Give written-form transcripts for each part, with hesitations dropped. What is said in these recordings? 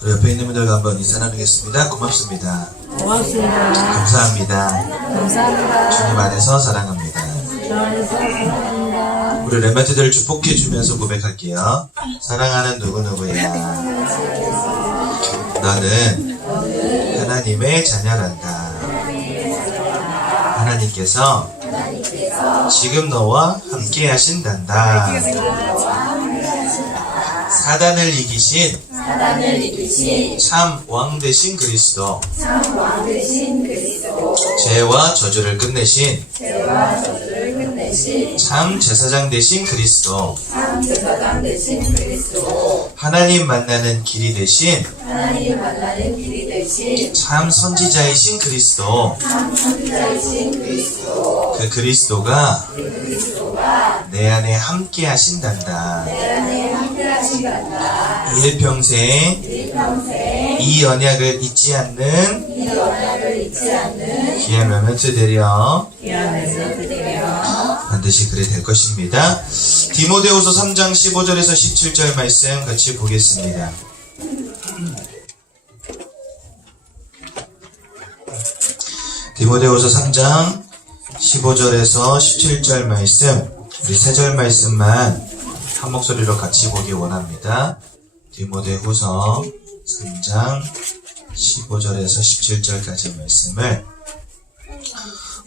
우리 옆에 있는 분들과 한번 인사 나누겠습니다. 고맙습니다. 고맙습니다. 감사합니다. 감사합니다. 주님 안에서 사랑합니다. 주안에서 감사합니다. 우리 렘멘트들을 축복해 주면서 고백할게요. 사랑하는 누구누구야, 너는 하나님의 자녀란다. 하나님께서 지금 너와 함께 하신단다. 사단을 이기신 참 왕 되신 그리스도, 죄와 저주를 끝내신 참 제사장 되신 그리스도, 하나님 만나는 길이 되신 참 선지자이신 그리스도, 그 그리스도가 내 안에 함께 하신단다. 일평생 이 언약을 잊지 않는 귀한 렘넌트 되려 반드시 그래 될 것입니다. 디모데후서 3장 15절에서 17절 말씀 같이 보겠습니다. 디모데후서 3장 15절에서 17절 말씀, 우리 3절 말씀만 한 목소리로 같이 보기 원합니다. 디모데후서 3장 15절에서 17절까지 말씀을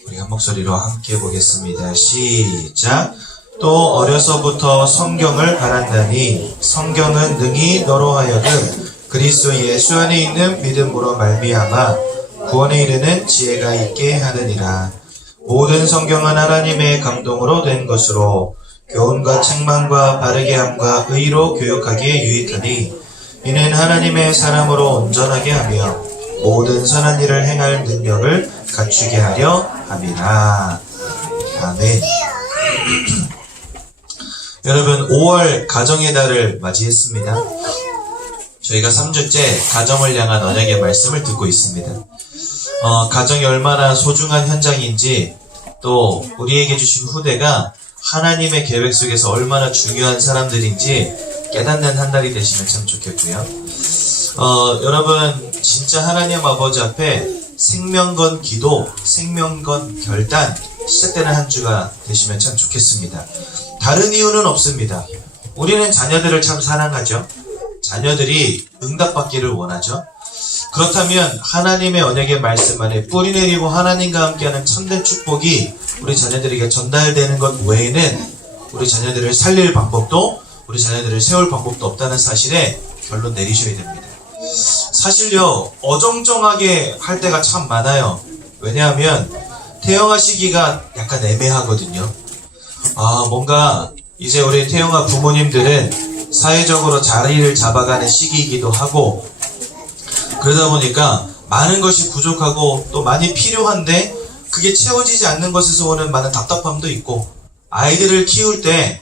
우리 한 목소리로 함께 보겠습니다. 시작. 또 어려서부터 성경을 바란다니 성경은 능히 너로 하여금 그리스도 예수 안에 있는 믿음으로 말미암아 구원에 이르는 지혜가 있게 하느니라. 모든 성경은 하나님의 감동으로 된 것으로 교훈과 책망과 바르게 함과 의로 교육하기에 유익하니 이는 하나님의 사람으로 온전하게 하며 모든 선한 일을 행할 능력을 갖추게 하려 함이라. 아멘. 여러분, 5월 가정의 달을 맞이했습니다. 저희가 3주째 가정을 향한 언약의 말씀을 듣고 있습니다. 가정이 얼마나 소중한 현장인지, 또 우리에게 주신 후대가 하나님의 계획 속에서 얼마나 중요한 사람들인지 깨닫는 한 달이 되시면 참 좋겠고요. 여러분, 진짜 하나님 아버지 앞에 생명건 기도, 생명건 결단 시작되는 한 주가 되시면 참 좋겠습니다. 다른 이유는 없습니다. 우리는 자녀들을 참 사랑하죠. 자녀들이 응답받기를 원하죠. 그렇다면 하나님의 언약의 말씀 안에 뿌리 내리고 하나님과 함께하는 참된 축복이 우리 자녀들에게 전달되는 것 외에는 우리 자녀들을 살릴 방법도, 우리 자녀들을 세울 방법도 없다는 사실에 결론 내리셔야 됩니다. 사실요, 어정쩡하게 할 때가 참 많아요. 왜냐하면 태영아 시기가 약간 애매하거든요. 뭔가 이제 우리 태영아 부모님들은 사회적으로 자리를 잡아가는 시기이기도 하고, 그러다 보니까 많은 것이 부족하고 또 많이 필요한데 그게 채워지지 않는 것에서 오는 많은 답답함도 있고, 아이들을 키울 때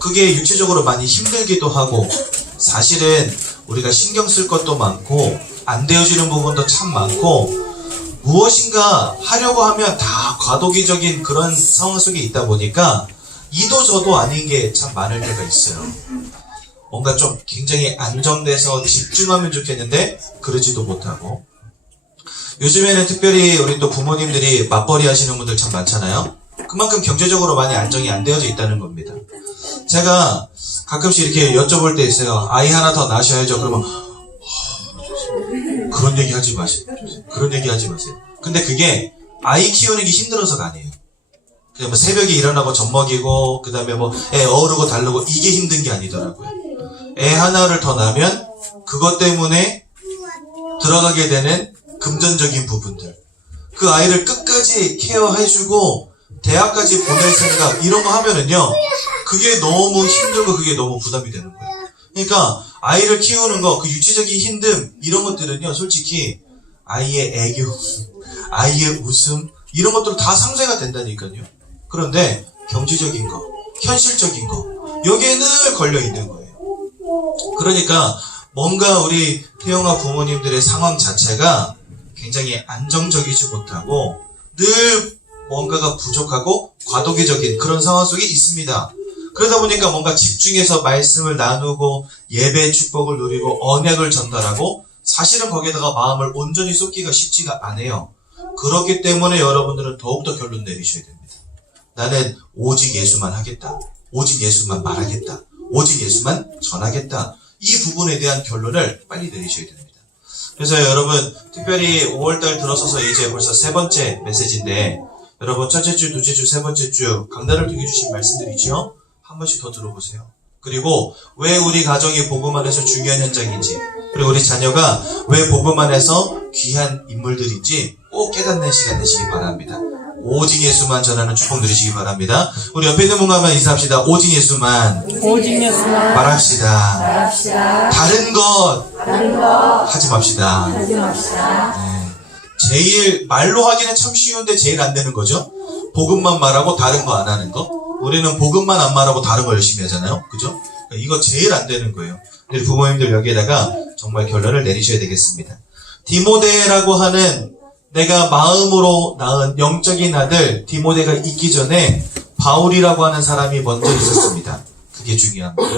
그게 육체적으로 많이 힘들기도 하고, 사실은 우리가 신경 쓸 것도 많고 안 되어지는 부분도 참 많고, 무엇인가 하려고 하면 다 과도기적인 그런 상황 속에 있다 보니까 이도 저도 아닌 게 참 많을 때가 있어요. 뭔가 좀 굉장히 안정돼서 집중하면 좋겠는데 그러지도 못하고, 요즘에는 특별히 우리 또 부모님들이 맞벌이 하시는 분들 참 많잖아요. 그만큼 경제적으로 많이 안정이 안 되어져 있다는 겁니다. 제가 가끔씩 이렇게 여쭤볼 때 있어요. 아이 하나 더 낳으셔야죠. 그러면 그런 얘기 하지 마세요. 그런 얘기 하지 마세요. 근데 그게 아이 키우는 게 힘들어서가 아니에요. 그냥 뭐 새벽에 일어나고 젖 먹이고, 그 다음에 뭐 애 어르고 달르고, 이게 힘든 게 아니더라고요. 애 하나를 더 낳으면 그것 때문에 들어가게 되는 금전적인 부분들, 그 아이를 끝까지 케어해주고 대학까지 보낼 생각, 이런 거 하면은요, 그게 너무 힘들고 그게 너무 부담이 되는 거예요. 그러니까 아이를 키우는 거, 그 육체적인 힘듦, 이런 것들은요, 솔직히 아이의 애교, 아이의 웃음, 이런 것들은 다 상쇄가 된다니까요. 그런데 경제적인 거, 현실적인 거, 여기에 늘 걸려 있는 거예요. 그러니까 뭔가 우리 태영아 부모님들의 상황 자체가 굉장히 안정적이지 못하고 늘 뭔가가 부족하고 과도기적인 그런 상황 속에 있습니다. 그러다 보니까 뭔가 집중해서 말씀을 나누고 예배의 축복을 누리고 언약을 전달하고 사실은 거기에다가 마음을 온전히 쏟기가 쉽지가 않아요. 그렇기 때문에 여러분들은 더욱더 결론 내리셔야 됩니다. 나는 오직 예수만 하겠다. 오직 예수만 말하겠다. 오직 예수만 전하겠다. 이 부분에 대한 결론을 빨리 내리셔야 됩니다. 그래서 여러분 특별히 5월달 들어서서 이제 벌써 세 번째 메시지인데 여러분 첫째 주, 둘째 주, 세 번째 주 강단을 통해 주신 말씀들이죠. 한 번씩 더 들어보세요. 그리고 왜 우리 가정이 복음 안에서 중요한 현장인지 그리고 우리 자녀가 왜 복음 안에서 귀한 인물들인지 꼭 깨닫는 시간 되시기 바랍니다. 오직 예수만 전하는 축복 누리시기 바랍니다. 우리 옆에 있는 분과 한번 인사합시다. 오직 예수만 말합시다. 다른 것 하지 맙시다. 네. 제일 말로 하기는 참 쉬운데 제일 안 되는 거죠. 복음만 말하고 다른 거 안 하는 거. 우리는 복음만 안 말하고 다른 거 열심히 하잖아요. 그죠? 이거 제일 안 되는 거예요. 우리 부모님들 여기에다가 정말 결론을 내리셔야 되겠습니다. 디모데라고 하는 내가 마음으로 낳은 영적인 아들 디모데가 있기 전에 바울이라고 하는 사람이 먼저 있었습니다. 그게 중요합니다.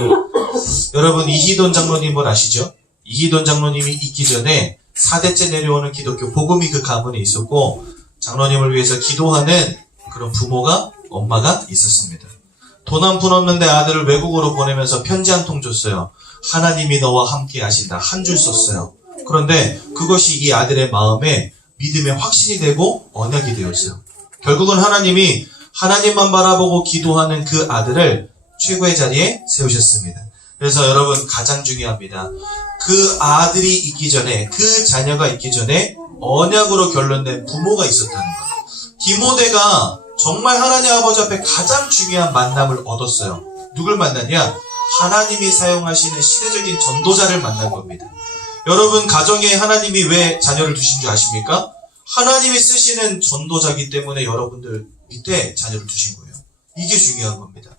여러분 이희돈 장로님을 아시죠? 이희돈 장로님이 있기 전에 4대째 내려오는 기독교 복음이 그 가문에 있었고 장로님을 위해서 기도하는 그런 부모가 엄마가 있었습니다. 돈 한 푼 없는데 아들을 외국으로 보내면서 편지 한 통 줬어요. 하나님이 너와 함께 하신다. 한 줄 썼어요. 그런데 그것이 이 아들의 마음에 믿음의 확신이 되고 언약이 되었어요. 결국은 하나님이 하나님만 바라보고 기도하는 그 아들을 최고의 자리에 세우셨습니다. 그래서 여러분 가장 중요합니다. 그 아들이 있기 전에 그 자녀가 있기 전에 언약으로 결론된 부모가 있었다는 것. 디모데가 정말 하나님 아버지 앞에 가장 중요한 만남을 얻었어요. 누굴 만났냐? 하나님이 사용하시는 시대적인 전도자를 만난 겁니다. 여러분 가정에 하나님이 왜 자녀를 두신 줄 아십니까? 하나님이 쓰시는 전도자이기 때문에 여러분들 밑에 자녀를 두신 거예요. 이게 중요한 겁니다.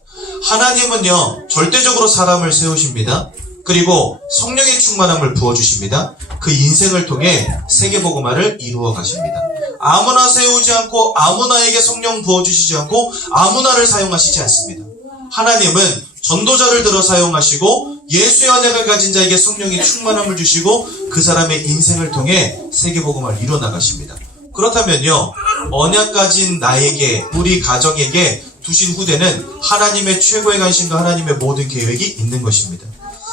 하나님은요 절대적으로 사람을 세우십니다. 그리고 성령의 충만함을 부어주십니다. 그 인생을 통해 세계복음화를 이루어 가십니다. 아무나 세우지 않고 아무나에게 성령 부어주시지 않고 아무나를 사용하시지 않습니다. 하나님은 전도자를 들어 사용하시고 예수의 언약을 가진 자에게 성령의 충만함을 주시고 그 사람의 인생을 통해 세계복음을 이루어 나가십니다. 그렇다면요 언약 가진 나에게 우리 가정에게 두신 후대는 하나님의 최고의 관심과 하나님의 모든 계획이 있는 것입니다.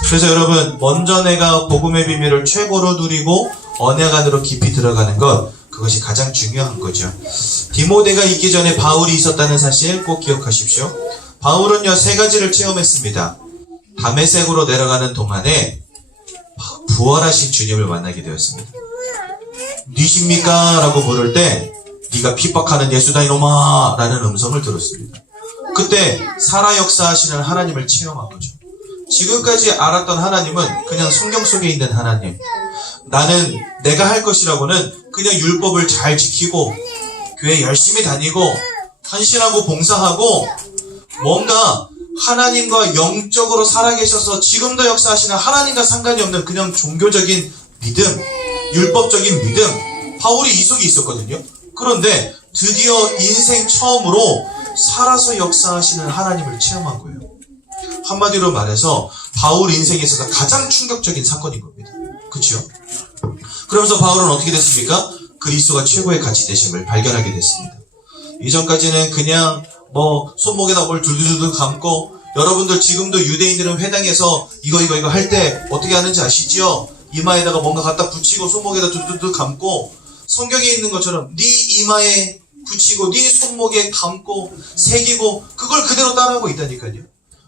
그래서 여러분 먼저 내가 복음의 비밀을 최고로 누리고 언약 안으로 깊이 들어가는 것 그것이 가장 중요한 거죠. 디모데가 있기 전에 바울이 있었다는 사실 꼭 기억하십시오. 바울은요 3가지를 체험했습니다. 다메섹으로 내려가는 동안에 부활하신 주님을 만나게 되었습니다. 니십니까? 라고 부를 때 네가 핍박하는 예수다 이놈아 라는 음성을 들었습니다. 그때 살아 역사하시는 하나님을 체험한 거죠. 지금까지 알았던 하나님은 그냥 성경 속에 있는 하나님. 나는 내가 할 것이라고는 그냥 율법을 잘 지키고 교회 열심히 다니고 헌신하고 봉사하고 뭔가 하나님과 영적으로 살아계셔서 지금도 역사하시는 하나님과 상관이 없는 그냥 종교적인 믿음, 율법적인 믿음. 바울이 이 속에 있었거든요. 그런데 드디어 인생 처음으로 살아서 역사하시는 하나님을 체험한 거예요. 한마디로 말해서 바울 인생에 있어서 가장 충격적인 사건인 겁니다. 그렇죠? 그러면서 바울은 어떻게 됐습니까? 그리스도가 최고의 가치 되심을 발견하게 됐습니다. 이전까지는 그냥 손목에다 뭘 둘둘둘 감고 여러분들 지금도 유대인들은 회당에서 이거 할 때 어떻게 하는지 아시죠? 이마에다가 뭔가 갖다 붙이고 손목에다 둘둘둘 감고 성경에 있는 것처럼 네 이마에 붙이고 네 손목에 감고 새기고 그걸 그대로 따라하고 있다니까요.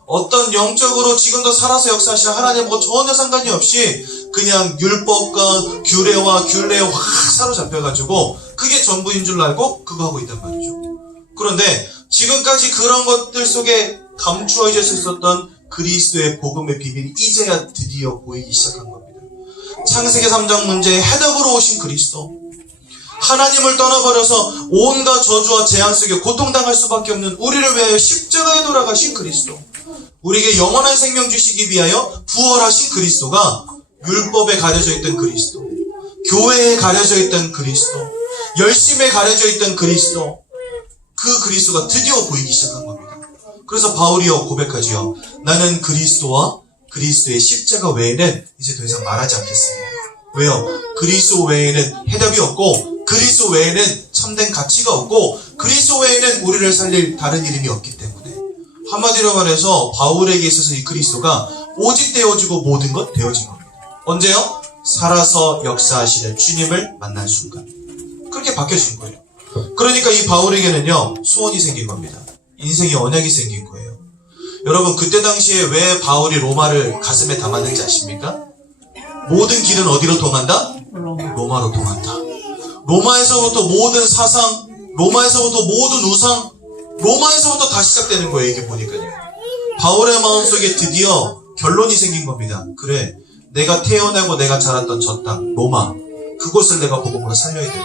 어떤 영적으로 지금도 살아서 역사하시는 하나님하고 전혀 상관이 없이 그냥 율법과 규례와 균례에 확 사로잡혀가지고 그게 전부인 줄 알고 그거 하고 있단 말이죠. 그런데 지금까지 그런 것들 속에 감추어져 있었던 그리스도의 복음의 비밀이 이제야 드디어 보이기 시작한 겁니다. 창세기 3장 문제에 해답으로 오신 그리스도, 하나님을 떠나버려서 온갖 저주와 재앙 속에 고통당할 수밖에 없는 우리를 위하여 십자가에 돌아가신 그리스도, 우리에게 영원한 생명 주시기 위하여 부활하신 그리스도가 율법에 가려져 있던 그리스도, 교회에 가려져 있던 그리스도, 열심에 가려져 있던 그리스도, 그 그리스도가 드디어 보이기 시작한 겁니다. 그래서 바울이요 고백하지요. 나는 그리스도와 그리스도의 십자가 외에는 이제 더 이상 말하지 않겠습니다. 왜요? 그리스도 외에는 해답이 없고 그리스도 외에는 참된 가치가 없고 그리스도 외에는 우리를 살릴 다른 이름이 없기 때문에 한마디로 말해서 바울에게 있어서 이 그리스도가 오직 되어지고 모든 것 되어진 겁니다. 언제요? 살아서 역사하시는 주님을 만난 순간 그렇게 바뀌어진 거예요. 그러니까 이 바울에게는요 소원이 생긴 겁니다. 인생의 언약이 생긴 거예요. 여러분 그때 당시에 왜 바울이 로마를 가슴에 담았는지 아십니까? 모든 길은 어디로 통한다? 로마로 통한다. 로마에서부터 모든 사상, 로마에서부터 모든 우상, 로마에서부터 다 시작되는 거예요. 이게 보니까요. 바울의 마음속에 드디어 결론이 생긴 겁니다. 그래, 내가 태어나고 내가 자랐던 저 땅, 로마, 그곳을 내가 복음으로 살려야 돼.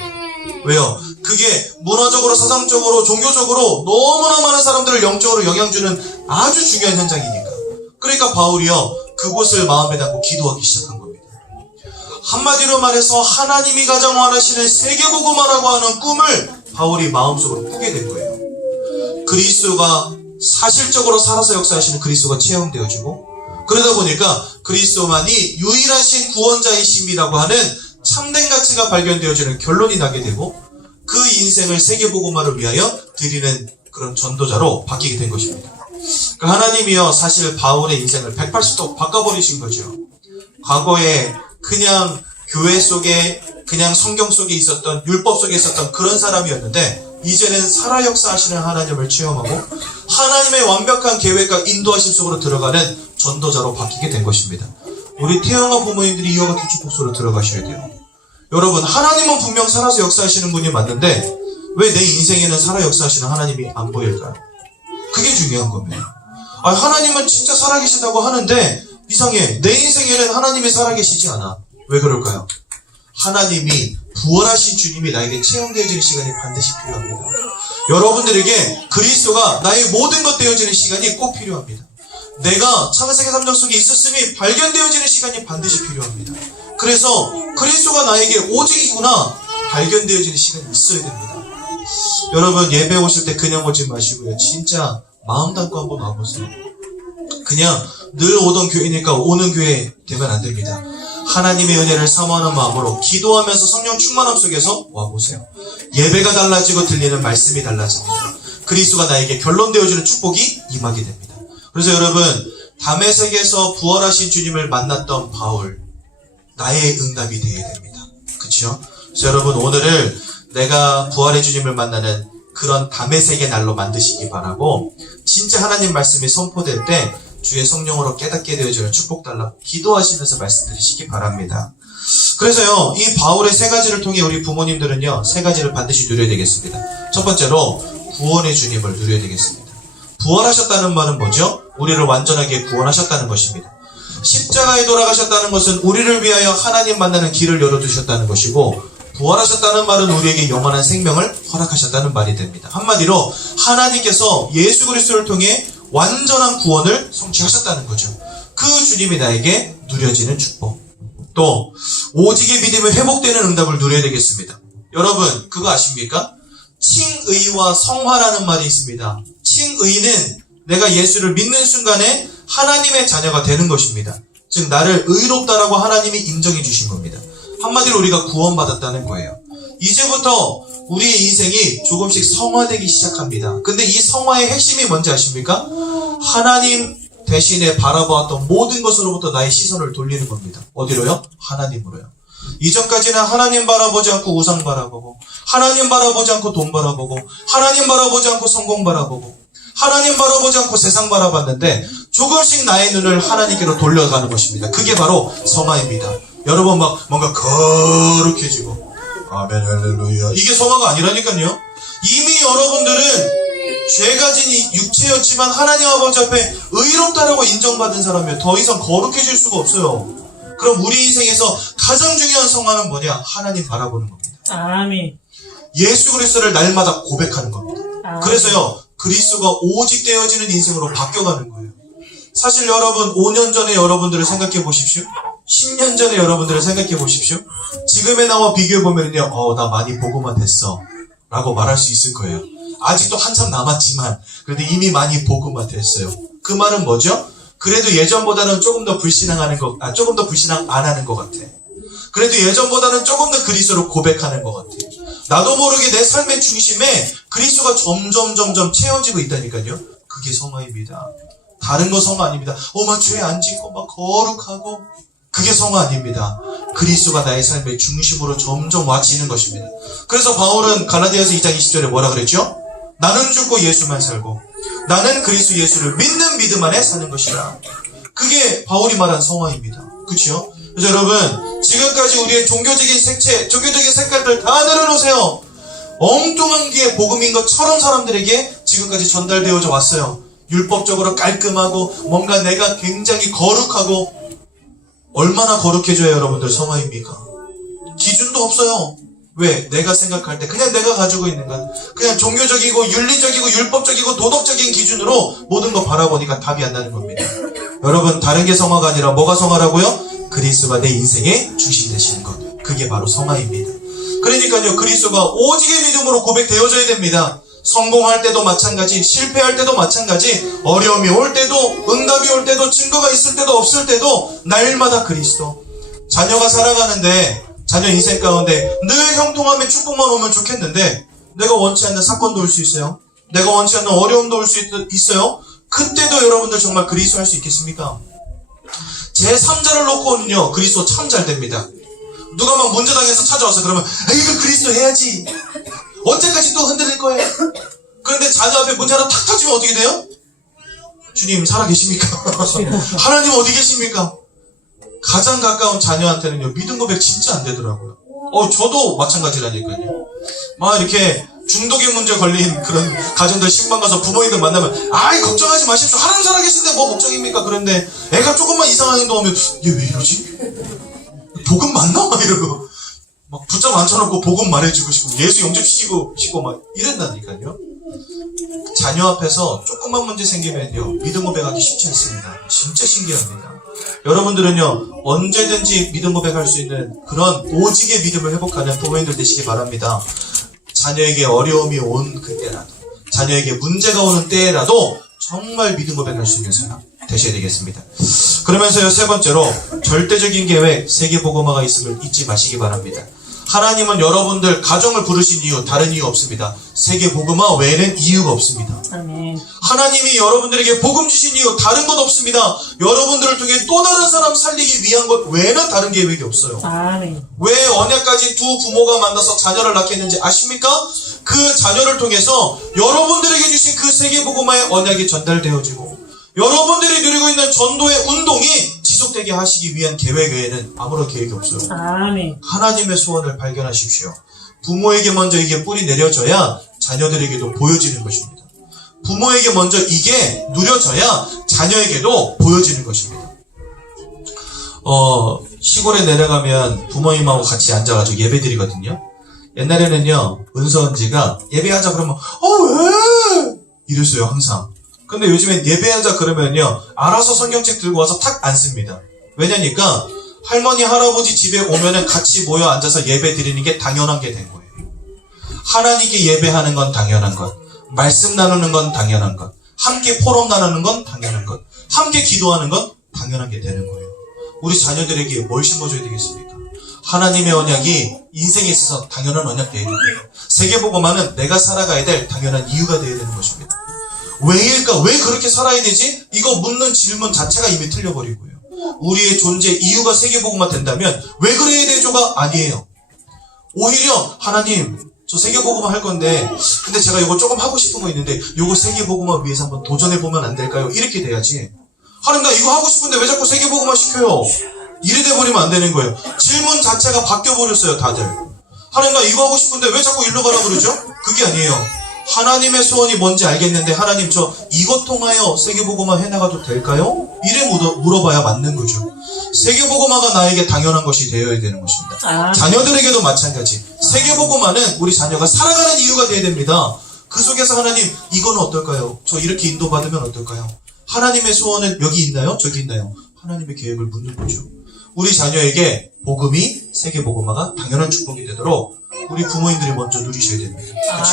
왜요? 그게 문화적으로, 사상적으로, 종교적으로 너무나 많은 사람들을 영적으로 영향 주는 아주 중요한 현장이니까. 그러니까 바울이요, 그곳을 마음에 담고 기도하기 시작한 겁니다. 한마디로 말해서 하나님이 가장 원하시는 세계복음화라고 하는 꿈을 바울이 마음속으로 꾸게 된 거예요. 그리스도가 사실적으로 살아서 역사하시는 그리스도가 체험되어지고 그러다 보니까 그리스도만이 유일하신 구원자이심이라고 하는 참된 가치가 발견되어지는 결론이 나게 되고 그 인생을 세계복음화를 위하여 드리는 그런 전도자로 바뀌게 된 것입니다. 그러니까 하나님이요 사실 바울의 인생을 180도 바꿔버리신 거죠. 과거에 그냥 교회 속에 그냥 성경 속에 있었던 율법 속에 있었던 그런 사람이었는데 이제는 살아 역사하시는 하나님을 체험하고 하나님의 완벽한 계획과 인도하심 속으로 들어가는 전도자로 바뀌게 된 것입니다. 우리 태영아 부모님들이 이와 같은 축복소로 들어가셔야 돼요. 여러분 하나님은 분명 살아서 역사하시는 분이 맞는데 왜 내 인생에는 살아 역사하시는 하나님이 안 보일까요? 그게 중요한 겁니다. 하나님은 진짜 살아계시다고 하는데 이상해. 내 인생에는 하나님이 살아계시지 않아. 왜 그럴까요? 하나님이 부활하신 주님이 나에게 체험되어지는 시간이 반드시 필요합니다. 여러분들에게 그리스도가 나의 모든 것 되어지는 시간이 꼭 필요합니다. 내가 창세기 3장 속에 있었음이 발견되어지는 시간이 반드시 필요합니다. 그래서 그리스도가 나에게 오직이구나 발견되어지는 시간이 있어야 됩니다. 여러분 예배 오실 때 그냥 오지 마시고요. 진짜 마음 담고 한번 와보세요. 그냥 늘 오던 교회니까 오는 교회 되면 안 됩니다. 하나님의 은혜를 사모하는 마음으로 기도하면서 성령 충만함 속에서 와보세요. 예배가 달라지고 들리는 말씀이 달라집니다. 그리스도가 나에게 결론되어지는 축복이 임하게 됩니다. 그래서 여러분 다메섹에서 부활하신 주님을 만났던 바울 나의 응답이 되어야 됩니다. 그렇죠? 그래서 여러분 오늘을 내가 부활의 주님을 만나는 그런 다메섹의 날로 만드시기 바라고 진짜 하나님 말씀이 선포될 때 주의 성령으로 깨닫게 되어지는 축복 달라고 기도하시면서 말씀드리시기 바랍니다. 그래서요 이 바울의 세 가지를 통해 우리 부모님들은요 세 가지를 반드시 누려야 되겠습니다. 첫 번째로 구원의 주님을 누려야 되겠습니다. 부활하셨다는 말은 뭐죠? 우리를 완전하게 구원하셨다는 것입니다. 십자가에 돌아가셨다는 것은 우리를 위하여 하나님 만나는 길을 열어두셨다는 것이고 부활하셨다는 말은 우리에게 영원한 생명을 허락하셨다는 말이 됩니다. 한마디로 하나님께서 예수 그리스도를 통해 완전한 구원을 성취하셨다는 거죠. 그 주님이 나에게 누려지는 축복. 또 오직의 믿음이 회복되는 응답을 누려야 되겠습니다. 여러분 그거 아십니까? 칭의와 성화라는 말이 있습니다. 칭의는 내가 예수를 믿는 순간에 하나님의 자녀가 되는 것입니다. 즉 나를 의롭다라고 하나님이 인정해 주신 겁니다. 한마디로 우리가 구원받았다는 거예요. 이제부터 우리의 인생이 조금씩 성화되기 시작합니다. 근데 이 성화의 핵심이 뭔지 아십니까? 하나님 대신에 바라보았던 모든 것으로부터 나의 시선을 돌리는 겁니다. 어디로요? 하나님으로요. 이전까지는 하나님 바라보지 않고 우상 바라보고 하나님 바라보지 않고 돈 바라보고 하나님 바라보지 않고 성공 바라보고 하나님 바라보지 않고 세상 바라봤는데 조금씩 나의 눈을 하나님께로 돌려가는 것입니다. 그게 바로 성화입니다. 여러분 막 뭔가 거룩해지고 아멘 할렐루야 이게 성화가 아니라니까요. 이미 여러분들은 죄가 진 육체였지만 하나님 아버지 앞에 의롭다라고 인정받은 사람이에요. 더 이상 거룩해질 수가 없어요. 그럼 우리 인생에서 가장 중요한 성화는 뭐냐? 하나님 바라보는 겁니다. 아멘. 예수 그리스도를 날마다 고백하는 겁니다. 그래서요 그리스도가 오직 되어지는 인생으로 바뀌어가는 거예요. 사실 여러분 5년 전에 여러분들을 생각해 보십시오. 10년 전에 여러분들을 생각해 보십시오. 지금의 나와 비교해 보면요 나 많이 보고만 됐어 라고 말할 수 있을 거예요. 아직도 한참 남았지만 그래도 이미 많이 복음화 됐어요. 그 말은 뭐죠? 그래도 예전보다는 조금 더 불신앙 안 하는 것 같아. 그래도 예전보다는 조금 더 그리스도를 고백하는 것 같아. 나도 모르게 내 삶의 중심에 그리스도가 점점 채워지고 있다니까요. 그게 성화입니다. 다른 거 성화 아닙니다. 막 죄 안 짓고 막 거룩하고 그게 성화 아닙니다. 그리스도가 나의 삶의 중심으로 점점 와지는 것입니다. 그래서 바울은 갈라디아서 2장 20절에 뭐라 그랬죠? 나는 죽고 예수만 살고 나는 그리스도 예수를 믿는 믿음 안에 사는 것이라. 그게 바울이 말한 성화입니다. 그렇죠? 그래서 여러분, 지금까지 우리의 종교적인 색깔들 다 내려놓으세요. 엉뚱한 게 복음인 것처럼 사람들에게 지금까지 전달되어져 왔어요. 율법적으로 깔끔하고 뭔가 내가 굉장히 거룩하고. 얼마나 거룩해져야 여러분들 성화입니까? 기준도 없어요. 왜? 내가 생각할 때 그냥 내가 가지고 있는 것, 그냥 종교적이고 윤리적이고 율법적이고 도덕적인 기준으로 모든 거 바라보니까 답이 안 나는 겁니다. 여러분, 다른 게 성화가 아니라 뭐가 성화라고요? 그리스도가 내 인생의 중심이 되시는 것. 그게 바로 성화입니다. 그러니까요, 그리스도가 오직의 믿음으로 고백되어져야 됩니다. 성공할 때도 마찬가지, 실패할 때도 마찬가지, 어려움이 올 때도, 응답이 올 때도, 증거가 있을 때도 없을 때도 날마다 그리스도. 자녀가 살아가는데, 자녀 인생 가운데 늘 형통함의 축복만 오면 좋겠는데 내가 원치 않는 사건도 올 수 있어요. 내가 원치 않는 어려움도 올 수 있어요. 그때도 여러분들 정말 그리스도 할 수 있겠습니까? 제 3자를 놓고는요, 그리스도 참 잘 됩니다. 누가 막 문제 당해서 찾아와서 그러면 이거 그리스도 해야지. 언제까지 또 흔들릴 거예요? 그런데 자녀 앞에 문제 하나 탁 터지면 어떻게 돼요? 주님 살아계십니까? 하나님 어디 계십니까? 가장 가까운 자녀한테는요, 믿음 고백 진짜 안 되더라고요. 저도 마찬가지라니까요. 막 이렇게 중독의 문제 걸린 그런 가정들 신방 가서 부모님들 만나면, 아이, 걱정하지 마십시오. 하나님 살아계신데 뭐 걱정입니까? 그런데 애가 조금만 이상한 행동하면, 얘 왜 이러지? 복음 맞나? 막 이러고. 막 붙잡아 앉혀놓고 복음 말해주고 싶고, 예수 영접시키고 싶고, 막 이런다니까요. 자녀 앞에서 조그만 문제 생기면요, 믿음 고백하기 쉽지 않습니다. 진짜 신기합니다. 여러분들은요, 언제든지 믿음 고백할 수 있는 그런 오직의 믿음을 회복하는 부모님들 되시기 바랍니다. 자녀에게 어려움이 온 그때라도, 자녀에게 문제가 오는 때라도 정말 믿음 고백할 수 있는 사람 되셔야 되겠습니다. 그러면서요, 세 번째로 절대적인 계획, 세계복음화가 있음을 잊지 마시기 바랍니다. 하나님은 여러분들 가정을 부르신 이유, 다른 이유 없습니다. 세계복음화 외에는 이유가 없습니다. 아멘. 하나님이 여러분들에게 복음 주신 이유 다른 것 없습니다. 여러분들을 통해 또 다른 사람 살리기 위한 것 외에는 다른 계획이 없어요. 아멘. 왜 언약까지 두 부모가 만나서 자녀를 낳게 했는지 아십니까? 그 자녀를 통해서 여러분들에게 주신 그 세계복음화의 언약이 전달되어지고 여러분들이 누리고 있는 전도의 운동이 지속되게 하시기 위한 계획 외에는 아무런 계획이 없어요. 아멘. 하나님의 소원을 발견하십시오. 부모에게 먼저 이게 뿌리 내려져야 자녀들에게도 보여지는 것입니다. 부모에게 먼저 이게 누려져야 자녀에게도 보여지는 것입니다. 시골에 내려가면 부모님하고 같이 앉아가지고 예배 드리거든요. 옛날에는요, 은서언지가 예배하자 그러면 왜? 이랬어요, 항상. 근데 요즘엔 예배하자 그러면요, 알아서 성경책 들고 와서 탁 앉습니다. 왜냐니까 할머니, 할아버지 집에 오면은 같이 모여 앉아서 예배 드리는 게 당연한 게 된 거예요. 하나님께 예배하는 건 당연한 것, 말씀 나누는 건 당연한 것, 함께 포럼 나누는 건 당연한 것, 함께 기도하는 건 당연한 게 되는 거예요. 우리 자녀들에게 뭘 심어줘야 되겠습니까? 하나님의 언약이 인생에 있어서 당연한 언약 되어야 됩니다. 세계복음화는 내가 살아가야 될 당연한 이유가 되어야 되는 것입니다. 왜일까? 왜 그렇게 살아야 되지? 이거 묻는 질문 자체가 이미 틀려버리고요. 우리의 존재 이유가 세계복음화 된다면 왜 그래야 되죠가 아니에요. 오히려 하나님, 저 세계복음화 할 건데 근데 제가 이거 조금 하고 싶은 거 있는데 이거 세계복음화 위해서 한번 도전해보면 안 될까요? 이렇게 돼야지. 하나님, 나 이거 하고 싶은데 왜 자꾸 세계복음화 시켜요? 이래 돼버리면 안 되는 거예요. 질문 자체가 바뀌어버렸어요, 다들. 하나님, 나 이거 하고 싶은데 왜 자꾸 일로 가라 그러죠? 그게 아니에요. 하나님의 소원이 뭔지 알겠는데 하나님, 저 이것 통하여 세계복음화 해나가도 될까요? 이래 물어봐야 맞는 거죠. 세계복음화가 나에게 당연한 것이 되어야 되는 것입니다. 자녀들에게도 마찬가지. 세계복음화는 우리 자녀가 살아가는 이유가 되어야 됩니다. 그 속에서 하나님, 이건 어떨까요? 저 이렇게 인도받으면 어떨까요? 하나님의 소원은 여기 있나요? 저기 있나요? 하나님의 계획을 묻는 거죠. 우리 자녀에게 복음이 세계복음화가 당연한 축복이 되도록 우리 부모님들이 먼저 누리셔야 됩니다. 그렇죠?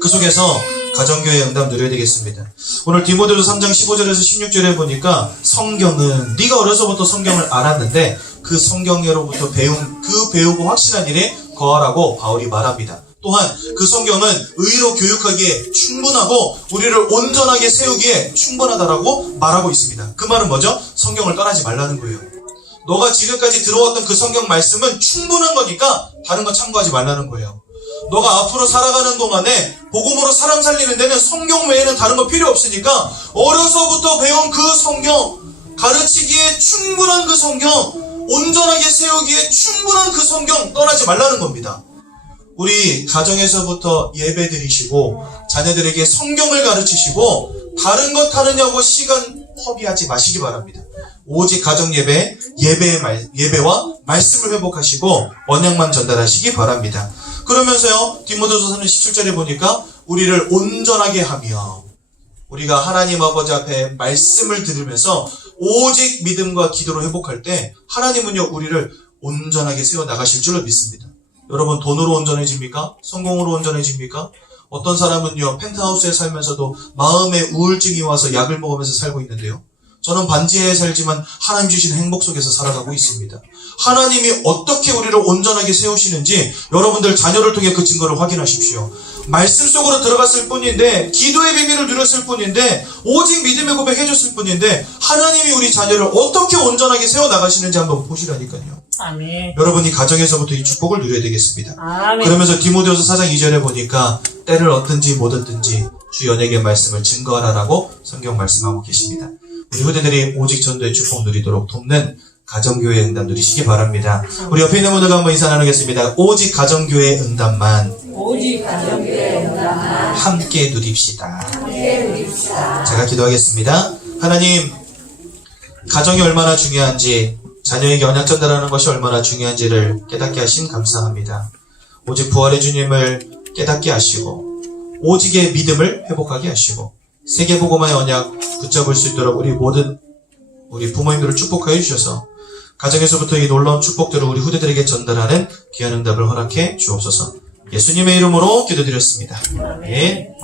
그 속에서 가정교회 응답 누려야 되겠습니다. 오늘 디모데후서 3장 15절에서 16절에 보니까 성경은 네가 어려서부터 성경을 알았는데 그 성경으로부터 배운 그 배우고 확신한 일에 거하라고 바울이 말합니다. 또한 그 성경은 의로 교육하기에 충분하고 우리를 온전하게 세우기에 충분하다라고 말하고 있습니다. 그 말은 뭐죠? 성경을 떠나지 말라는 거예요. 너가 지금까지 들어왔던 그 성경 말씀은 충분한 거니까 다른 거 참고하지 말라는 거예요. 너가 앞으로 살아가는 동안에 복음으로 사람 살리는 데는 성경 외에는 다른 거 필요 없으니까 어려서부터 배운 그 성경, 가르치기에 충분한 그 성경, 온전하게 세우기에 충분한 그 성경 떠나지 말라는 겁니다. 우리 가정에서부터 예배 드리시고 자녀들에게 성경을 가르치시고 다른 것 하느냐고 시간 허비하지 마시기 바랍니다. 오직 가정 예배와 말씀을 회복하시고 언약만 전달하시기 바랍니다. 그러면서요, 디모데후서는 17절에 보니까 우리를 온전하게 하며 우리가 하나님 아버지 앞에 말씀을 들으면서 오직 믿음과 기도로 회복할 때 하나님은요, 우리를 온전하게 세워 나가실 줄로 믿습니다. 여러분, 돈으로 온전해집니까? 성공으로 온전해집니까? 어떤 사람은요, 펜트하우스에 살면서도 마음에 우울증이 와서 약을 먹으면서 살고 있는데요. 저는 반지하에 살지만 하나님 주신 행복 속에서 살아가고 있습니다. 하나님이 어떻게 우리를 온전하게 세우시는지 여러분들 자녀를 통해 그 증거를 확인하십시오. 말씀 속으로 들어갔을 뿐인데, 기도의 비밀을 누렸을 뿐인데, 오직 믿음의 고백해줬을 뿐인데 하나님이 우리 자녀를 어떻게 온전하게 세워나가시는지 한번 보시라니까요. 아멘. 여러분이 가정에서부터 이 축복을 누려야 되겠습니다. 아멘. 그러면서 디모데후서 4장 2절에 보니까 때를 얻든지 못 얻든지 주 연예계 말씀을 증거하라라고 성경 말씀하고 계십니다. 우리 후대들이 오직 전도의 축복 누리도록 돕는 가정교회 응답 누리시기 바랍니다. 우리 옆에 있는 분들과 한번 인사 나누겠습니다. 오직 가정교회 응답만 오직 가정교회 응답만 함께 누립시다. 함께 누립시다. 제가 기도하겠습니다. 하나님, 가정이 얼마나 중요한지, 자녀에게 언약 전달하는 것이 얼마나 중요한지를 깨닫게 하심 감사합니다. 오직 부활의 주님을 깨닫게 하시고 오직의 믿음을 회복하게 하시고 세계복음화의 언약 붙잡을 수 있도록 우리 부모님들을 축복하여 주셔서 가정에서부터 이 놀라운 축복들을 우리 후대들에게 전달하는 귀한 응답을 허락해 주옵소서. 예수님의 이름으로 기도드렸습니다. 아멘.